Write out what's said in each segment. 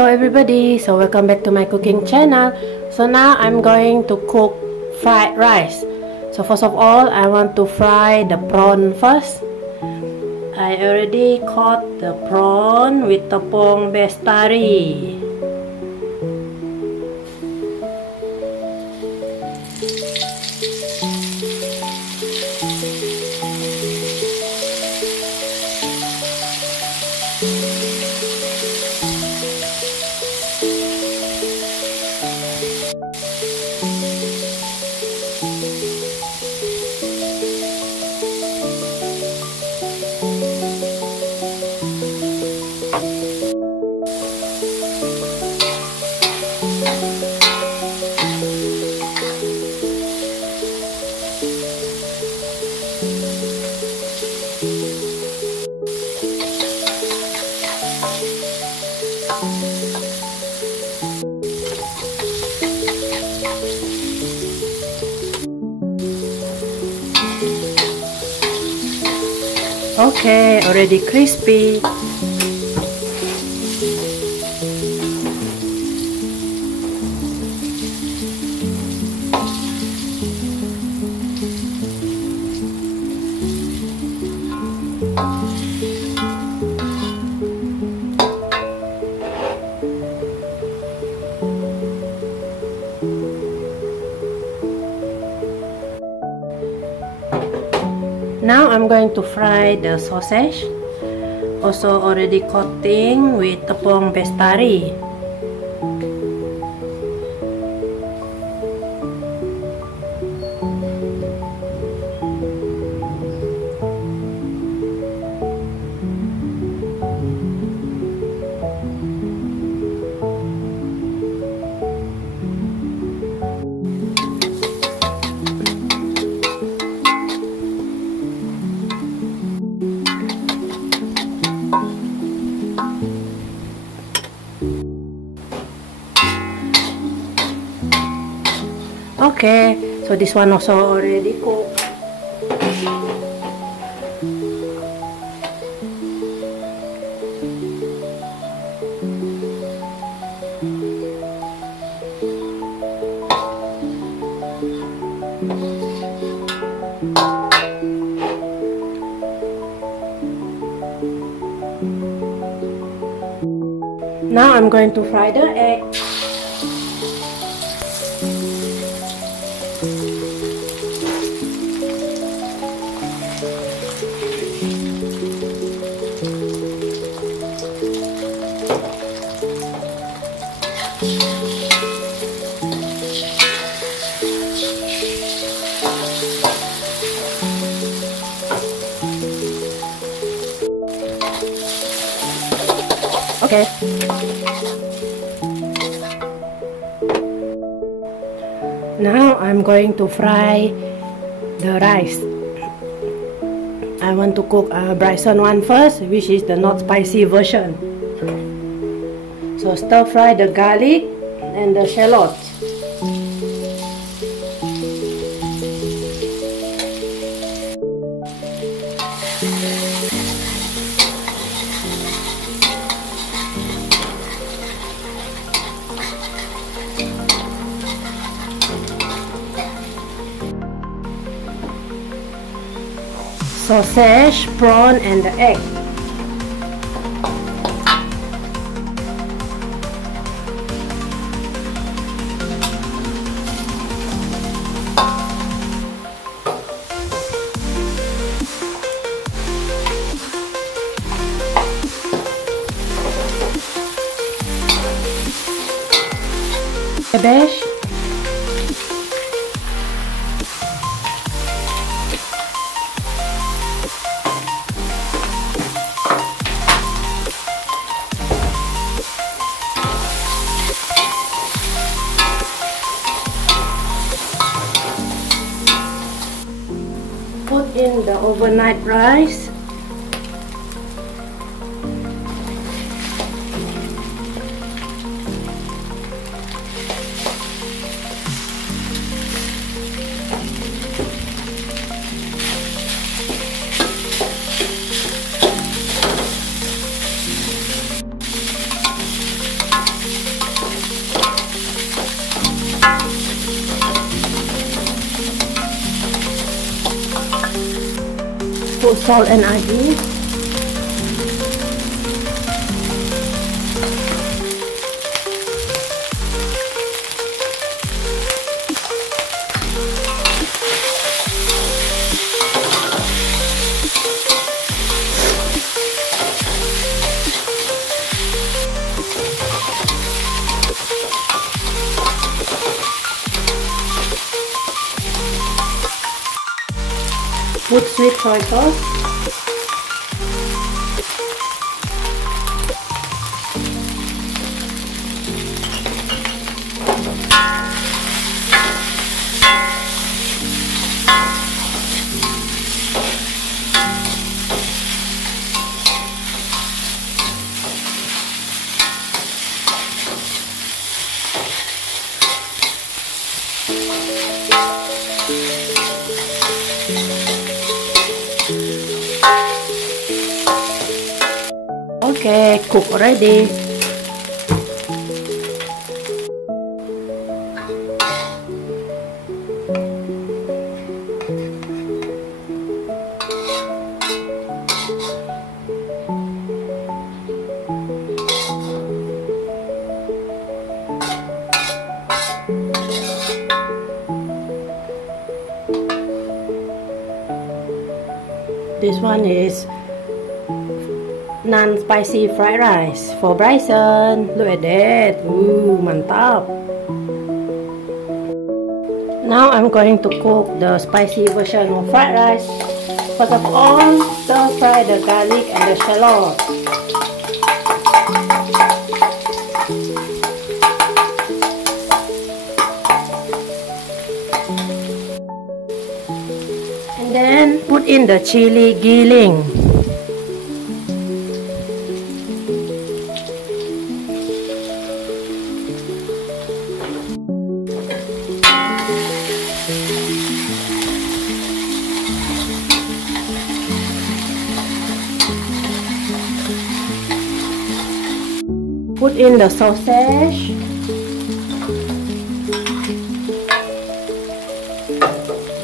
Hello everybody, so welcome back to my cooking channel. So now I'm going to cook fried rice. So first of all, I want to fry the prawn first. I already caught the prawn with tepung bestari. Okay, already crispy. Now I'm going to fry the sausage, also already coating with tepung bestari. Okay, so this one also already cooked. Now I'm going to fry the egg. Okay. Now I'm going to fry the rice. I want to cook a bison one first, which is the not spicy version. So stir fry the garlic and the shallots. Sausage, prawn and the egg. Cabbage. Put in the overnight rice. Put salt and aji. Put sweet soy sauce. Okay, cook already. This one is non-spicy fried rice for Bryson. Look at that. Ooh, mantap. Now I'm going to cook the spicy version of fried rice. First of all, stir fry the garlic and the shallot. And then put in the chili giling. Put in the sausage,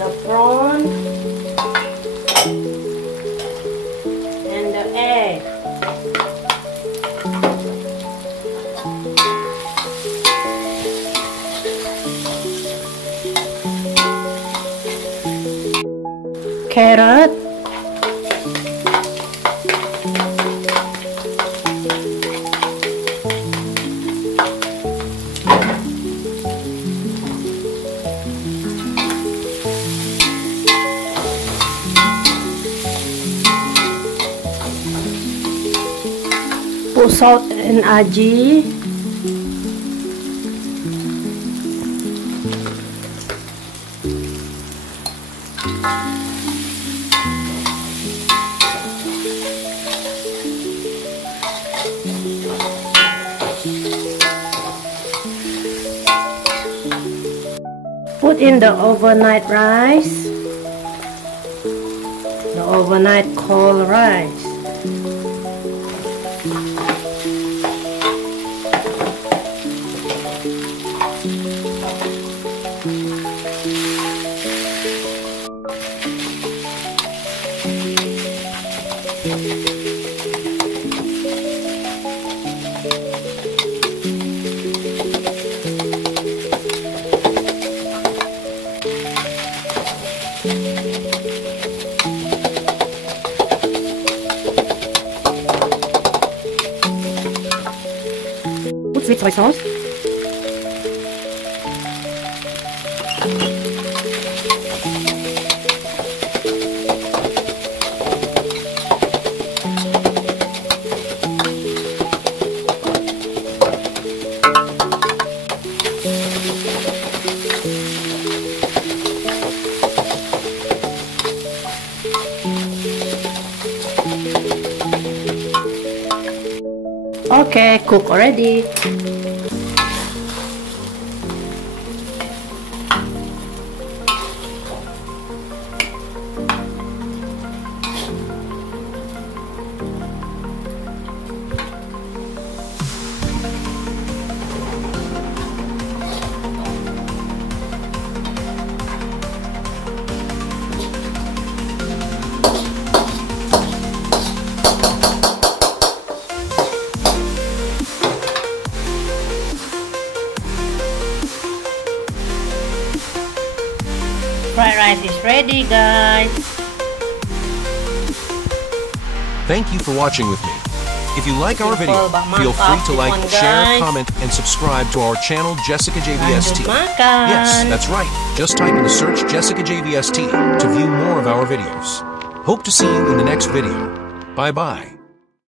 the prawn, and the egg. Carrot. Put salt and aji. Put in the overnight rice, the overnight cold rice. Put sweet soy sauce. Okay, cook already. Fried rice is ready, guys. Thank you for watching with me. If you like our video, feel free to like, share, comment, and subscribe to our channel, Jessicajvst. Yes, that's right. Just type in the search Jessicajvst to view more of our videos. Hope to see you in the next video. Bye-bye.